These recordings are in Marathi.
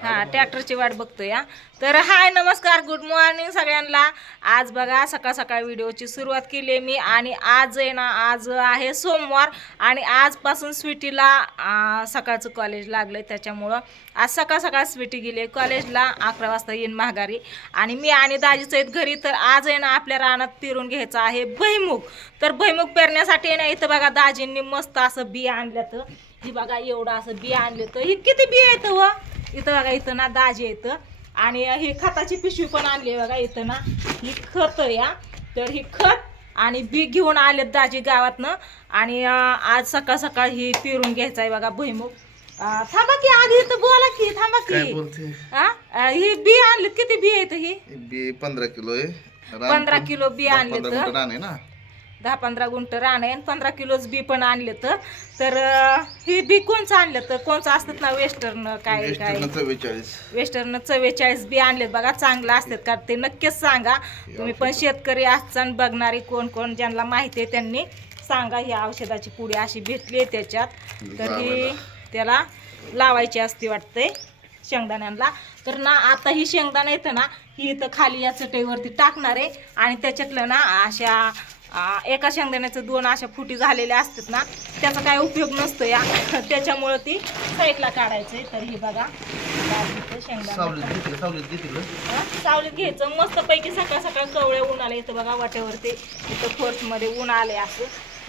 हा ट्रॅक्टरची वाट बघतोय या तर हाय नमस्कार गुड मॉर्निंग सगळ्यांना. आज बघा सकाळ सकाळ व्हिडिओची सुरुवात केली आहे मी आणि आज आहे ना आज आहे सोमवार आणि आजपासून स्वीटीला सकाळचं कॉलेज लागलं त्याच्यामुळं आज सकाळ सकाळ स्वीटी गेली कॉलेजला अकरा वाजता येईन माघारी. आणि मी आणि दाजीचं आहेत घरी तर आज आहे ना आपल्या रानात पेरून घ्यायचं आहे भैमुग तर भैमुग पेरण्यासाठी ना इथं बघा दाजींनी मस्त असं बी आणलं तर ही बघा एवढं असं बिया आणलं तर ही किती बिया येतं व इथं बघा इथं ना दाजी येतं आणि ही खताची पिशवी पण आणली बघा इथं ना. ही खत या तर ही खत आणि बी घेऊन आलेत दाजी गावातनं. आणि आज सकाळ सकाळ ही पेरून घ्यायचं आहे बघा भुईमुग. अं, थांबा की आधी इथं बोला की थांबा की. हा? ही बी आणलीत किती बी आहेत ही? बी पंधरा किलो आहे. पंधरा किलो बी आणले तर ना. दहा पंधरा गुंठ रान आहे आणि पंधरा किलोच बी पण आणले तर. ही बी कोणचं आणलं तर? कोणचं असतात ना वेस्टर्न काय काय? वेस्टर्न चव्वेचाळीस बी आणलेत बघा चांगलं असतात का? ते नक्कीच सांगा. तुम्ही पण शेतकरी असताना बघणारी कोण कोण ज्यांना माहिती आहे त्यांनी सांगा ही औषधाची पुडी अशी भेटली आहे त्याच्यात. तर ही. त्याला लावायची असते वाटते शेंगदाण्यांना तर ना आता ही शेंगदाणा येतं ना ही इथं खाली या चटईवरती टाकणार आहे आणि त्याच्यातलं ना अशा एका शेंगदाण्याचं दोन अशा फुटी झालेल्या असतात ना त्याचा काय उपयोग नसतो या त्याच्यामुळं ती साईडला काढायचंय. तर ही बघा सावलीत घ्यायचं. मस्त पैकी सकाळ सकाळ कवळे आले इथं बघा वाट्यावरती. इथं फोर्समध्ये ऊन आले असं.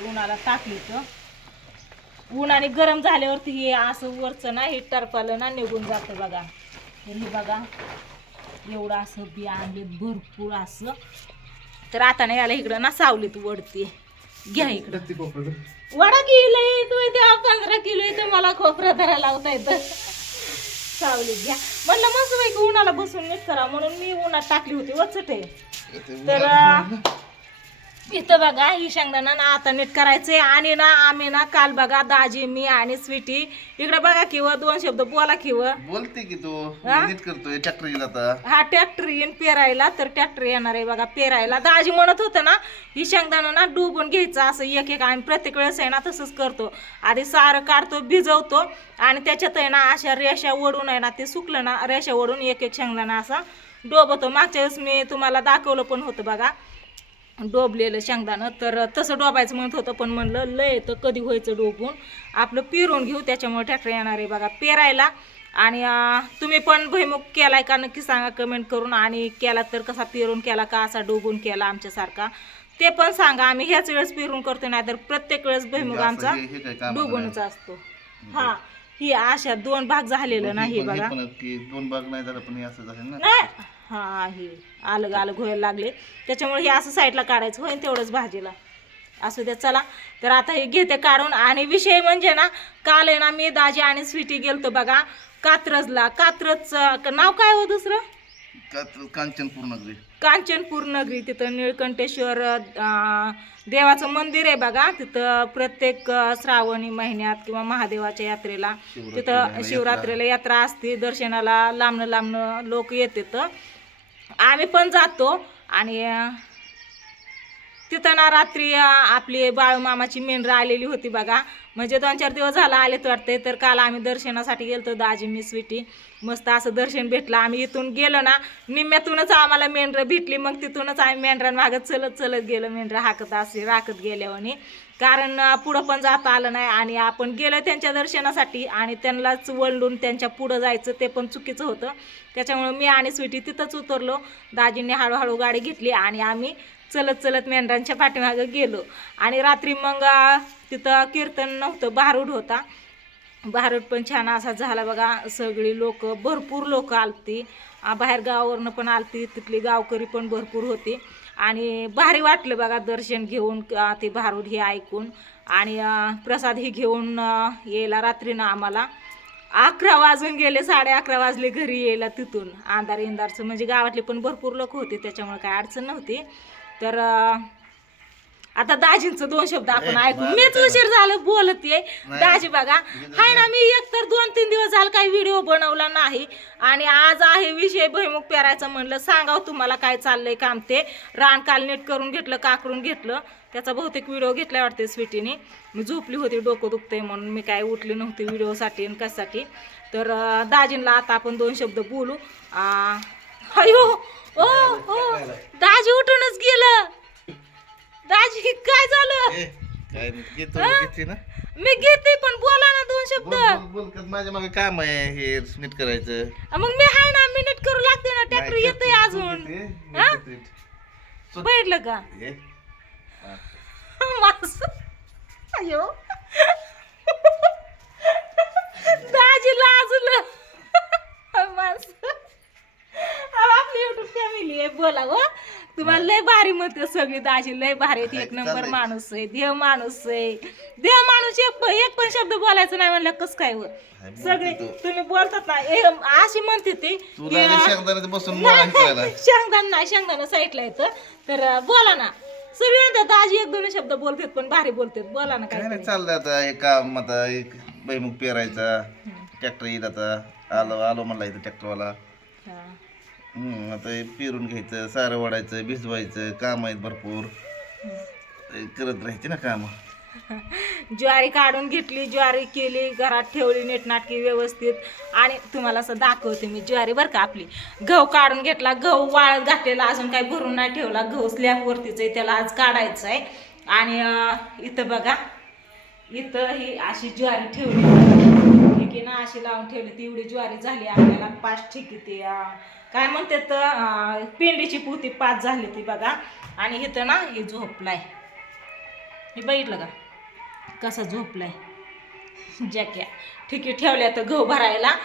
उन्हाला टाकली तर ऊन आणि गरम झाल्यावरती हे असं वरचं ना हे टरपालं ना निघून जातं बघा. हे बघा एवढं असं बी आणले भरपूर असं. तर आता नाही आलं इकडं. ना सावलीत वडते घ्या इकडं. वडा किलो येतो त्या पंधरा किलो येतो मला खोबरा धरा लावता येतं सावलीत घ्या. म्हणलं मस्त पैकी उन्हाला बसून नीट करा. म्हणून मी उन्हात टाकली होती वचटे इथे तर. इथं बघा ही शेंगदाणा ना आता नीट करायचे. आणि ना आम्ही ना काल बघा दाजी मी आणि स्वीटी इकडे बघा किंवा दोन शब्द बोला किंवा. बोलते की तू हा? नीट करतोय ट्रॅक्टर आता. हा ट्रॅक्टर येईन पेरायला तर ट्रॅक्टर येणार आहे बघा पेरायला. दाजी म्हणत होतं ना ही शेंगदाणा ना डुबून घ्यायचं असं एक एक आम्ही प्रत्येक वेळेस आहे ना तसंच करतो. आधी सारं काढतो भिजवतो आणि त्याच्यात आहे ना अशा रेषा ओढून आहे ना ते सुकलं ना रेषा ओढून एक एक शेंगदाणा असा डोबतो. मागच्या वेळेस मी तुम्हाला दाखवलं पण होतं बघा. डोबलेलं शेंगदाणं. तर तसं डोबायचं म्हणत होतं पण म्हणलं लय तर कधी व्हायचं डोबून. आपलं पेरून घेऊ त्याच्यामुळे ट्रॅक्टर येणार आहे बघा पेरायला. आणि तुम्ही पण भुईमुग केलाय का नक्की सांगा कमेंट करून. आणि केला तर कसा पेरून केला का असा डोबून केला आमच्यासारखा. ते पण सांगा आम्ही ह्याच वेळेस पेरून करतो नाही तर प्रत्येक वेळेस भुईमुग म्हणजे आमचा काय कामाचं डोबूनच नाही. असतो हा ही अशा दोन भाग झालेलं ना हे पण- हे बघा. दोन भाग नाही झालं पण असं झालं ना? नाही. हा हे अलग अलग व्हायला लागले. त्याच्यामुळे हे असं साईडला काढायचं. होईल तेवढंच भाजीला. असू द्या चला. तर आता हे घेते काढून. आणि विषय म्हणजे ना काल आहे ना मी दाजी आणि स्वीटी गेलतो बघा. कात्रजला. कात्रजचं नाव काय हो दुसरं? कांचनपूर नगरी. कांचनपूर नगरी. तिथं निळकंठेश्वर देवाचं मंदिर आहे बघा. तिथं प्रत्येक श्रावणी महिन्यात किंवा महादेवाच्या यात्रेला तिथं शिवरात्रीला यात्रा असते. दर्शनाला लांबनं लांबनं लोक येतात. आम्ही पण जातो आणि तिथं ना रात्री आपली आपली बाळूमामाची मेंढरं आलेली होती बघा. म्हणजे दोन चार दिवस झाला आले वाटते तर काल आम्ही दर्शनासाठी गेलतो दाजी मी स्वीटी मस्त असं दर्शन भेटलं. आम्ही इथून गेलो ना निम्म्यातूनच आम्हाला मेंढरं भेटली. मग तिथूनच आम्ही मेंढरांमागत चलत चलत गेलो. मेंढरं हाकत असे राखत गेल्यावानी. कारण पुढं पण जाता आलं नाही आणि आपण गेलो त्यांच्या दर्शनासाठी आणि त्यांनाच वळून त्यांच्या पुढं जायचं ते पण चुकीचं होतं. त्याच्यामुळे मी आणि स्वीटी तिथंच उतरलो. दाजींनी हळूहळू गाडी घेतली आणि आम्ही चलत चलत मेंढरांच्या पाठीमागं गेलो. आणि रात्री मग तिथं कीर्तन नव्हतं भारूड होता. भारूड पण छान असा झाला बघा. सगळी लोक भरपूर लोक आलती. बाहेर गावावरनं पण आलती. तिथली गावकरी पण भरपूर होती. आणि भारी वाटलं बघा दर्शन घेऊन ते भारूड हे ऐकून. आणि प्रसाद हे घेऊन यायला रात्रीनं आम्हाला. अकरा वाजून गेले साडे अकरा वाजले घरी यायला तिथून. अंधार इंदारचं म्हणजे गावातले पण भरपूर लोक होते त्याच्यामुळे काय अडचण नव्हती. तर आता दाजींचं दोन शब्द आपण ऐकू. मीच. उशीर झालं बोलते नाही. दाजी बघा हाय ना मी एकतर दोन तीन दिवस झालं काही व्हिडिओ बनवला नाही. आणि आज आहे विषय भैमुख पेरायचं म्हणलं सांगाव तुम्हाला काय चाललंय काम ते. रान काल नीट करून घेतलं काकरून घेतलं. त्याचा बहुतेक व्हिडिओ घेतला वाटते स्वीटीने. मी झोपली होती डोकं दुखतंय म्हणून मी काय उठली नव्हती व्हिडिओसाठी आणि कशासाठी. तर अं, दाजींना आता आपण दोन शब्द बोलू. आ, अयो ओ ओ दाजी उठूनच गेलं. दाजी काय झालं? काय घेतो हा? घेते ना. मी घेते पण बोला ना दोन शब्द. बोल बोल बोल का माझ्या मागे काम आहे हे नीट करायचं? मग मी हाय ना मिनिट करू लागते ना ट्रॅक्टर नाही, येतंय तू- तू अजून. घेते, मी हा? घेते. सो- बैठलं का? हे, अयो दाजी लाजलं मास आपली युट्यूब फॅमिली आहे बोला व तुम्हाला लय भारी म्हणते सगळी दाजी लय भारी आहेत. एक नंबर? माणूस आहे देव माणूस आहे. देव माणूस एक प- एक पण शब्द बोलायचं नाही म्हणलं कस काय व सगळे? तुम्ही बोलतात ना ए, अशी म्हणते ती की, बसून करायला शेंगदाणा नाही शेंगदाणा साईडला येतं. तर अं, बोला ना. सगळे म्हणतात दाजी एक दोन शब्द बोलतात पण भारी बोलतात. बोला ना काय काय नाही चाललंय आता. हे काम आता एक बैमुख पेरायचा ट्रॅक्टर येईल आता. आलो आलो म्हणला इथं ट्रॅक्टरवाला. आता हे पेरून घ्यायचं सारं वाढायचं भिजवायचं काम आहेत भरपूर. करत राहायचे ना काम. ज्वारी काढून घेतली ज्वारी केली घरात ठेवली नीटनाटकी व्यवस्थित. आणि तुम्हाला असं दाखवते मी ज्वारी बरं का आपली. गहू काढून घेतला गहू वाळत घातलेला अजून काही भरून नाही ठेवला. गहू स्लॅबवरतीच आहे त्याला आज काढायचं आहे. आणि इथं बघा इथं ही अशी ज्वारी ठेवली. ठिकी ना अशी लावून ठेवली ती एवढी ज्वारी झाली आपल्याला. पाच ठिकी ती काय म्हणते तर पेंडीची पोती पाच झाली ती बघा. आणि इथं ना हे झोपलाय. हे बघितलं का? कसा झोपलाय. जॅक्या. ठिकी ठेवल्या तर गहू भरायला.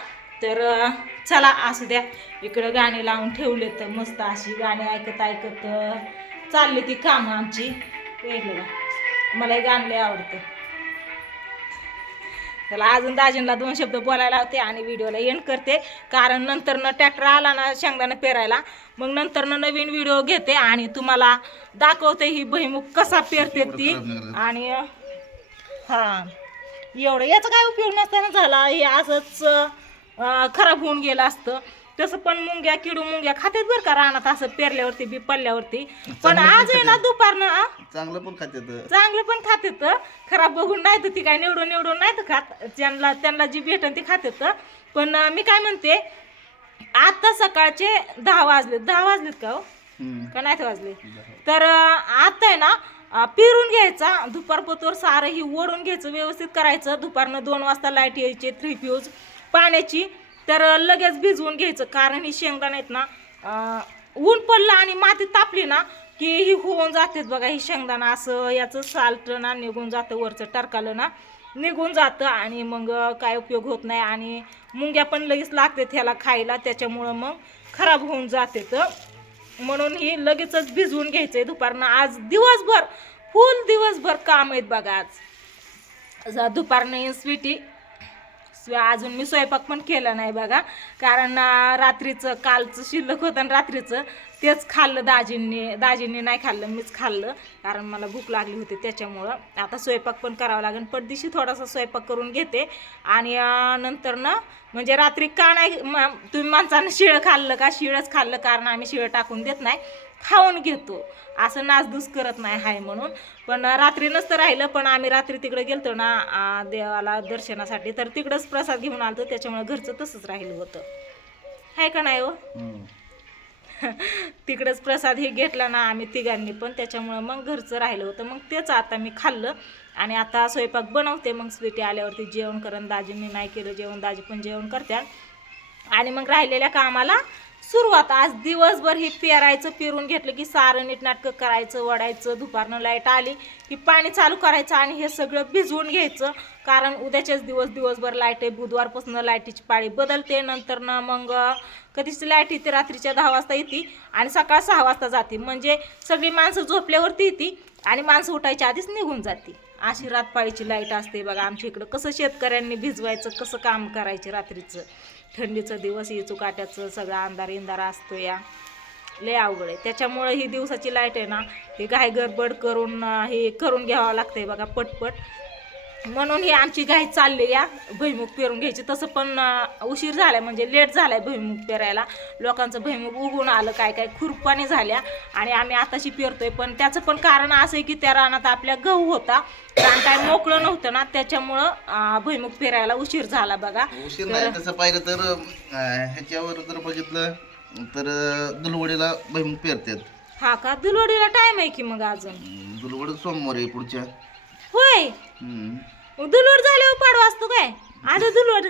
तर चला असू द्या. इकडं गाणी लावून ठेवले तर मस्त अशी गाणी ऐकत ऐकत चालली ती कामं आमची. बघितलं का? मला हे गाणं आवडतं. त्याला अजून दाजींना दोन शब्द बोलायला होते आणि व्हिडिओला एंड करते. कारण नंतरनं ट्रॅक्टर आला ना शेंगदाणा पेरायला. मग नंतरनं नवीन व्हिडिओ घेते आणि तुम्हाला दाखवते ही भुईमुग कसा पेरते ती. आणि हा एवढं याचा काय उपयोग नसताना झाला. हे असंच खराब होऊन गेलं असतं. तसं पण मुंग्या किडू मुंग्या खात्यात बरं का रानात असं पेरल्यावरती बी पडल्यावरती. पण आज आहे ना. दुपारनं चांगलं पण खात्यात. चांगलं पण खात येतं खराब बघून नाही तर ती काय निवडून निवडून नाही तर खात. ज्यांना त्यांना जी भेटन ती खात येतं पण मी काय म्हणते आता सकाळचे दहा वाजले दहा वाजलेत का हो. का नाही वाजले? तर आता आहे ना पिरून घ्यायचा. दुपारपतोर सारं ही ओढून घ्यायचं व्यवस्थित करायचं. दुपारनं दोन वाजता लाइट यायची थ्री फ्यूज. पाण्याची तर लगेच भिजवून घ्यायचं. कारण ही शेंगदाणा आहेत ना ऊन पडलं आणि माती तापली ना की ही होऊन जातात बघा ही शेंगदाणा असं याचं साल्ट ना निघून जातं वरचं टरकालं ना निघून जातं आणि मग काय उपयोग होत नाही. आणि मुंग्या पण लगेच लागतात ह्याला खायला त्याच्यामुळं मग खराब होऊन जाते तर म्हणून ही लगेचच भिजवून घ्यायचं आहे दुपारनं. आज दिवसभर फुल दिवसभर काम आहेत बघा आज. दुपारनं स्वीटी अजून मी स्वयंपाक पण केला नाही बघा. कारण रात्रीचं कालचं शिल्लक होतं आणि रात्रीचं. तेच खाल्लं दाजींनी. दाजींनी नाही खाल्लं मीच खाल्लं. कारण मला भूक लागली होती त्याच्यामुळं. आता स्वयंपाक पण करावा लागेल. पडदिशी थोडासा स्वयंपाक करून घेते. आणि नंतर ना म्हणजे रात्री का नाही म- तुम्ही माणसानं शिळं खाल्लं का? शिळंच खाल्लं कारण आम्ही शिळं टाकून देत नाही. खाऊन घेतो. असं नासधूस करत नाही हाय म्हणून. पण रात्री नसतं राहिलं पण आम्ही रात्री तिकडे गेलतो ना देवाला दर्शनासाठी. तर तिकडंच प्रसाद घेऊन आलतो. त्याच्यामुळे घरचं तसंच राहिलं होतं. आहे का नाही हो? तिकडंच प्रसाद हे घेतला ना आम्ही तिघांनी पण त्याच्यामुळं मग घरचं राहिलं होतं. मग तेच आता मी खाल्लं आणि आता स्वयंपाक बनवते मग स्वीटी आल्यावरती जेवण करण. दाजींनी नाही केलं जेवण दाजी पण जेवण करत्या आणि मग राहिलेल्या कामाला सुरुवात आज दिवसभर हे पेरायचं पेरून घेतलं की सारं नीटनाटकं करायचं वडायचं दुपारनं लाइट आली की पाणी चालू करायचं आणि हे सगळं भिजवून घ्यायचं. कारण उद्याच्याच दिवस दिवसभर लाइट आहे बुधवारपासून लाईटीची पाळी बदलते. नंतर ना मग कधीच लाइट येते रात्रीच्या दहा वाजता येते आणि सकाळ सहा वाजता जाते. म्हणजे सगळी माणसं झोपल्यावरती येते आणि माणसं उठायच्या आधीच निघून जाते. अशी रातपाळीची लाइट असते बघा आमच्या इकडं. कसं शेतकऱ्यांनी भिजवायचं कसं काम करायचं रात्रीचं. थंडीचं दिवस येचू काट्याचं सगळा अंधार इंधारा असतो या. लय अवघड आहे. त्याच्यामुळं ही दिवसाची लाइट आहे ना ही घाय गडबड करून हे करून घ्यावं लागतंय बघा पटपट. म्हणून ही आमची घाई चालली या. भुईमुग पेरून घ्यायची. तसं पण उशीर झालाय म्हणजे लेट झालाय भुईमुग पेरायला. लोकांचं भुईमुग उगून आलं काय काय खुरपाणी झाल्या. आणि आम्ही आताशी पेरतोय पण त्याचं पण कारण असं आहे की त्या रानात आपल्या गहू होता. रान काय मोकळं नव्हतं ना त्याच्यामुळं भुईमुग पेरायला उशीर झाला बघा. उशीर नाही तसं पाहिलं तर ह्याच्यावर जर बघितलं तर दुलवडीला भैमुख पेरतात. हा का? दुलवडीला टाइम आहे की मग अजून? दुलवड सोमवारी पुढच्या. होय. मग दुलवड झाल्यावर पाडवा असतो काय? आधी दुलवड.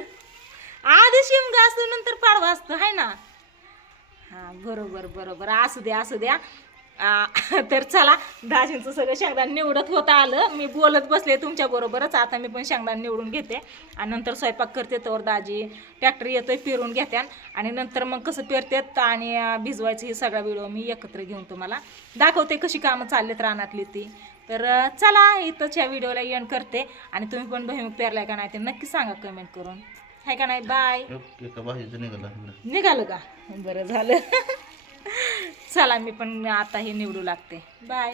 आधी शिमगा असतो नंतर पाडवा असतो हाय ना? हा बरोबर बरोबर. असू द्या असू द्या. आ, तर चला दाजींचं सगळं शेंगदाण निवडत होतं आलं. मी बोलत बसले तुमच्या बरोबरच. आता मी पण शेंगदाण निवडून घेते. आणि नंतर स्वयंपाक करते तर दाजी. ट्रॅक्टर येतोय पेरून घेत्या. आणि नंतर मग कसं पेरतात आणि भिजवायचं ही सगळा व्हिडिओ मी एकत्र घेऊन तुम्हाला दाखवते कशी कामं चाललेत रानातली ती. तर चला इथंच ह्या व्हिडिओला एंड करते. आणि तुम्ही पण भुईमुग पेरलाय का नाही ते नक्की सांगा कमेंट करून. आहे का नाही? बाय. निघालं? का? बरं झालं. चला मी पण आता हे निवडू लागते. बाय